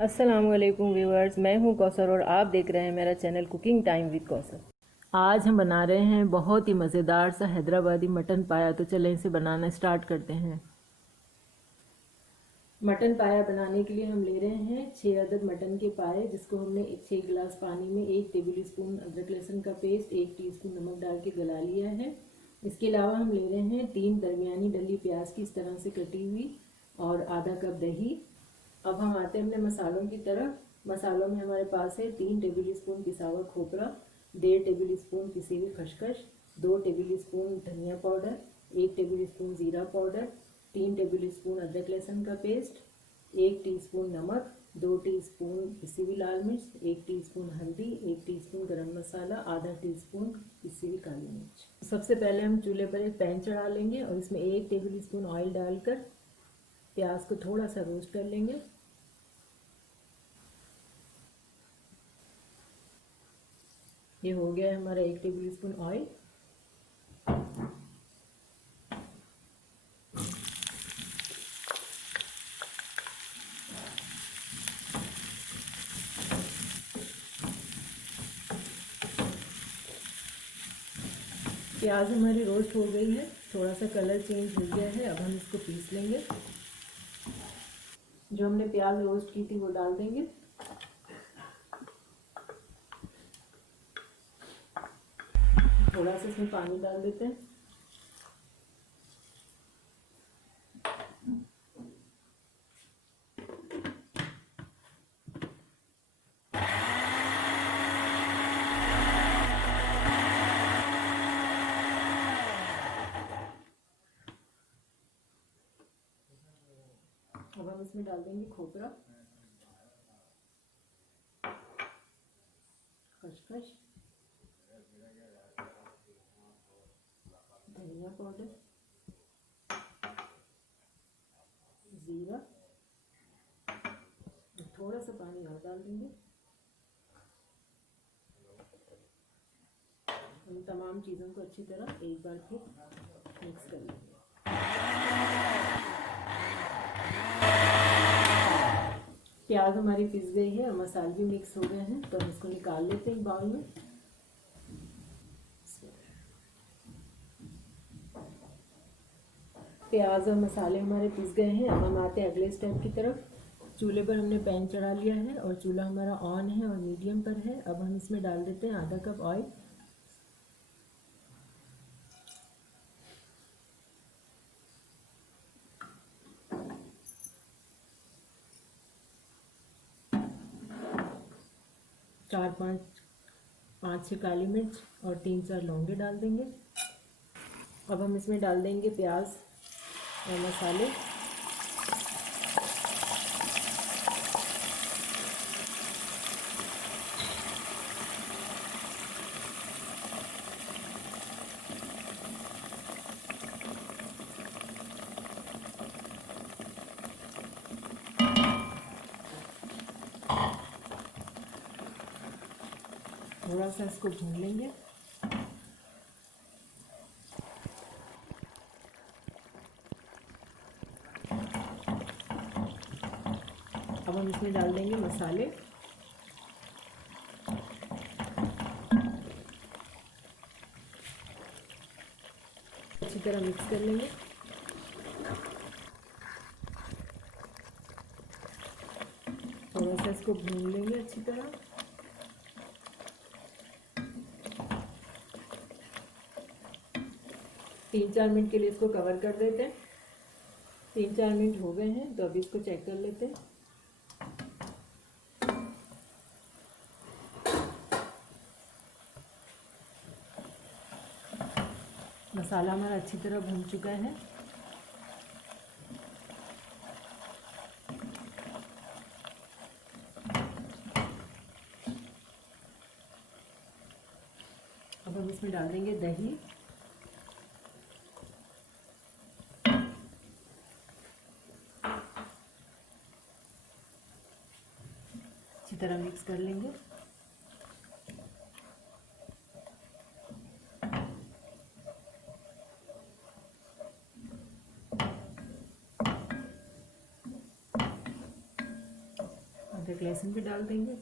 अस्सलामुअलैकुम व्यूअर्स, मैं हूं कौसर और आप देख रहे हैं मेरा channel cooking time with Kausar. आज हम बना रहे हैं बहुत ही मज़ेदार सा हैदराबादी मटन पाया। तो चलें इसे बनाना स्टार्ट करते हैं। मटन पाया बनाने के लिए हम ले रहे हैं 6 अदद मटन के पाए, जिसको हमने 6 गिलास पानी में 1 टेबल स्पून अदरक लहसुन का पेस्ट, 1 टीस्पून नमक डाल के गला लिया है। इसके अलावा हम ले रहे हैं 3 दरमियानी डली प्याज की इस तरह से कटी हुई और आधा कप दही। अब हम आते हैं अपने मसालों की तरफ। मसालों में हमारे पास है 3 टेबल स्पून पिसा हुआ खोपरा, 1.5 टेबल स्पून पिसी हुई खसखस, 2 टेबल स्पून धनिया पाउडर, 1 टेबल स्पून ज़ीरा पाउडर, 3 टेबल स्पून अदरक लहसुन का पेस्ट, 1 टीस्पून नमक, 2 टीस्पून पिसी हुई लाल मिर्च, 1 टीस्पून हल्दी, 1 टीस्पून गरम मसाला, आधा टीस्पून पिसी हुई काली मिर्च। सबसे पहले हम चूल्हे पर एक पैन चढ़ा लेंगे और इसमें 1 टेबल स्पून ऑयल डालकर प्याज को थोड़ा सा रोस्ट कर लेंगे। ये हो गया है हमारा 1 टेबल स्पून ऑयल। प्याज हमारी रोस्ट हो गई है, थोड़ा सा कलर चेंज हो गया है। अब हम इसको पीस लेंगे। जो हमने प्याज रोस्ट की थी वो डाल देंगे। थोड़ा सा इसमें पानी डाल देते हैं। अब हम इसमें डाल देंगे खोपरा, खसखस, धनिया पाउडर, जीरा, थोड़ा सा पानी और डाल देंगे। इन तमाम चीज़ों को अच्छी तरह एक बार फिर मिक्स कर लेंगे। प्याज हमारी पिस गई है और मसाले भी मिक्स हो गए हैं, तो हम इसको निकाल लेते हैं एक बाउल में। प्याज और मसाले हमारे पिस गए हैं। अब हम आते हैं अगले स्टेप की तरफ। चूल्हे पर हमने पैन चढ़ा लिया है और चूल्हा हमारा ऑन है और मीडियम पर है। अब हम इसमें डाल देते हैं आधा कप ऑयल। पाँच छः काली मिर्च और 3-4 लौंगे डाल देंगे। अब हम इसमें डाल देंगे प्याज और मसाले। थोड़ा सा इसको भून लेंगे। अब हम इसमें डाल देंगे मसाले। अच्छी तरह मिक्स कर लेंगे। थोड़ा सा इसको भून लेंगे अच्छी तरह। तीन चार मिनट के लिए इसको कवर कर देते हैं। 3-4 मिनट हो गए हैं, तो अभी इसको चेक कर लेते हैं। मसाला हमारा अच्छी तरह भून चुका है। अब हम इसमें डाल देंगे दही। अच्छी तरह मिक्स कर लेंगे। अदरक लहसुन भी डाल देंगे।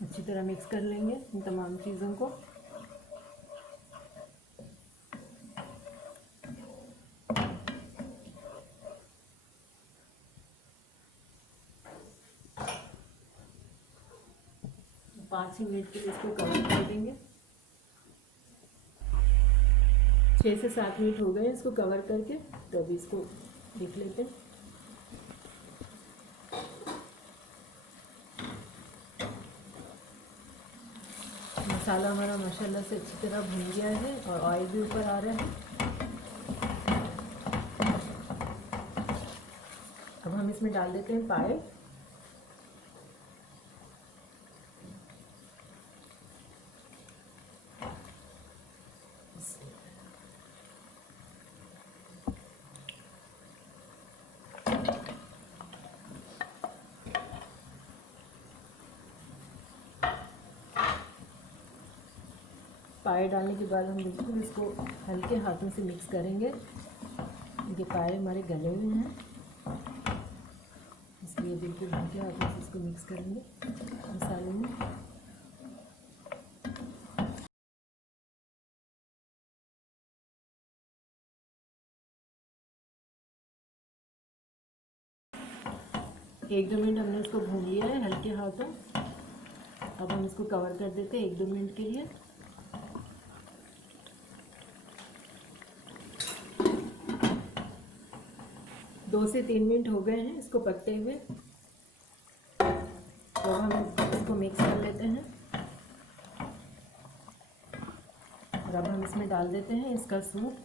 अच्छी तरह मिक्स कर लेंगे इन तमाम चीज़ों को। पाँच ही मिनट के लिए इसको कवर कर देंगे। 6 से 7 मिनट हो गए इसको कवर करके, तो अभी इसको देख लेते हैं। मसाला हमारा माशाल्लाह से अच्छी तरह भुन गया है और ऑयल भी ऊपर आ रहा है। अब हम इसमें डाल देते हैं पाए। पाए डालने के बाद हम बिल्कुल इसको हल्के हाथों से मिक्स करेंगे। ये पाए हमारे गले हुए हैं, इसलिए बिल्कुल हल्के हाथों से इसको मिक्स करेंगे मसाले में। एक 2 मिनट हमने इसको भून लिया है हल्के हाथों। अब हम इसको कवर कर देते हैं 1-2 मिनट के लिए। दो से 3 मिनट हो गए हैं इसको पकते हुए, तो हम इसको मिक्स कर लेते हैं। और अब हम इसमें डाल देते हैं इसका सूप,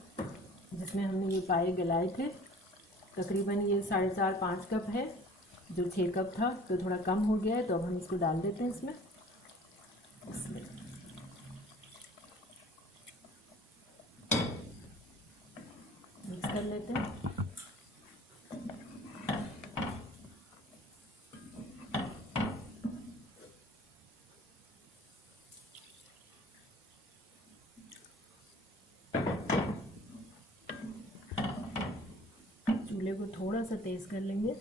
जिसमें हमने ये पाए गलाए थे। तकरीबन ये 4.5-5 कप है, जो 6 कप था तो थोड़ा कम हो गया है। तो अब हम इसको डाल देते हैं इसमें। मिक्स कर लेते हैं। चूल्हे को थोड़ा सा तेज़ कर लेंगे।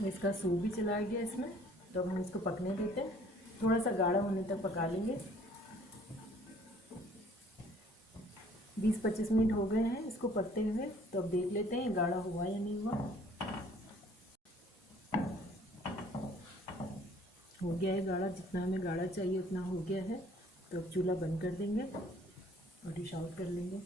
इसका सूप भी चला गया इसमें, तो अब हम इसको पकने देते हैं। थोड़ा सा गाढ़ा होने तक पका लेंगे। 20-25 मिनट हो गए हैं इसको पकते हुए, तो अब देख लेते हैं गाढ़ा हुआ या नहीं हुआ। हो गया है गाढ़ा, जितना हमें गाढ़ा चाहिए उतना हो गया है। तो अब चूल्हा बंद कर देंगे और डिश आउट कर लेंगे।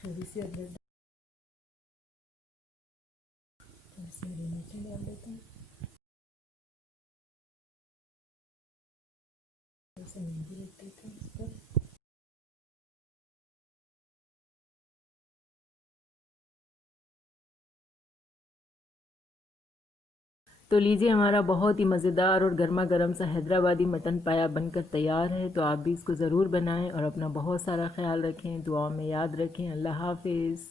थोड़ी सी अदरक, थोड़ी सी हरी मिर्ची डाल देते हैं, थोड़ा सा नींबू रख देते हैं इस पर। तो लीजिए, हमारा बहुत ही मज़ेदार और गर्मा गर्म सा हैदराबादी मटन पाया बनकर तैयार है। तो आप भी इसको ज़रूर बनाएं और अपना बहुत सारा ख्याल रखें, दुआओं में याद रखें। अल्लाह हाफिज़।